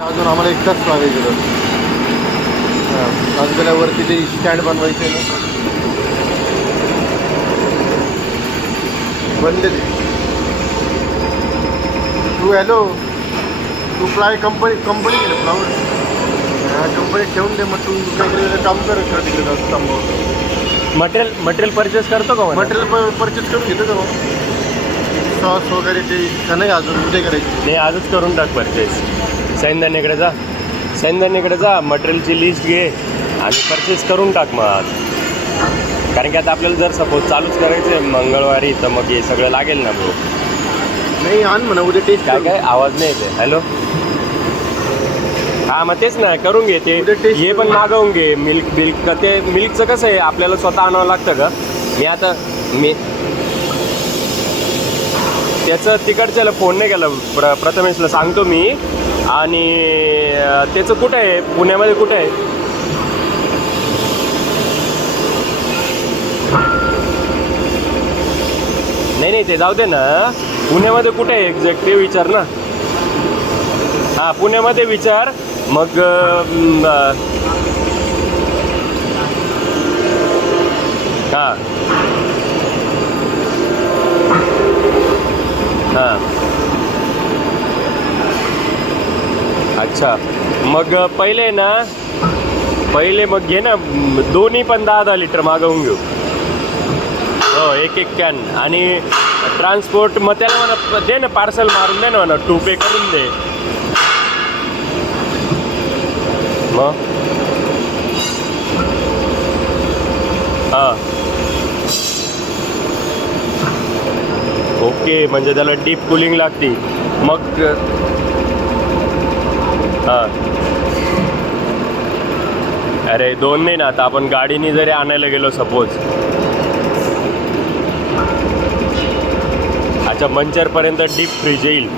अजून आम्हाला एक तास लागायचं तर आज गेल्यावरती ते स्टँड बनवायचे ना बंद ते तू हॅलो तू फ्लाय कंपनी गेलं फ्लावर कंपनीत ठेवून दे मग तू काय काम कर तिकडे थांबव मटेरियल परचेस करतो का मटेरियल परचेस करून घेतो का मग सॉस वगैरे ते का नाही अजून उद्या करायची नाही आजच करून टाक परचेस. सैनधान्याकडे जा मटेरियलची लिस्ट घे आणि परचेस करून टाक मग आज. कारण की आता आपल्याला जर सपोज चालूच करायचं आहे मंगळवारी तर मग हे सगळं लागेल ना भाऊ. नाही आण म्हणा उद्या टेस्ट काय आवाज नाही येते. हॅलो हां मग तेच ना करून घे ते हे पण मागवून घे मिल्क का ते मिल्कचं कसं आहे आपल्याला स्वतः आणावं लागतं का. मी त्याचं तिकडच्याला फोन नाही केला प्रथमेशला सांगतो मी. आणि त्याचं कुठं आहे पुण्यामध्ये कुठं आहे. नाही ते जाऊ दे ना पुण्यामध्ये कुठे आहे एक्झॅक्ट ते विचार ना. हां पुण्यामध्ये विचार मग हां हां अच्छा मग पहिले मग घे ना दोन्ही पण 10 लिटर मागवून घेऊ. हो एक कॅन आणि ट्रान्सपोर्ट मग त्याला म्हणा दे ना पार्सल मारून दे ना म्हणा 2 पे करून दे मग. हां ओके म्हणजे त्याला डीप कुलिंग लागते मग. हां अरे 2 नाही ना आता आपण गाडीने जरी आणायला गेलो सपोज. अच्छा मंचरपर्यंत डीप फ्रीज येईल.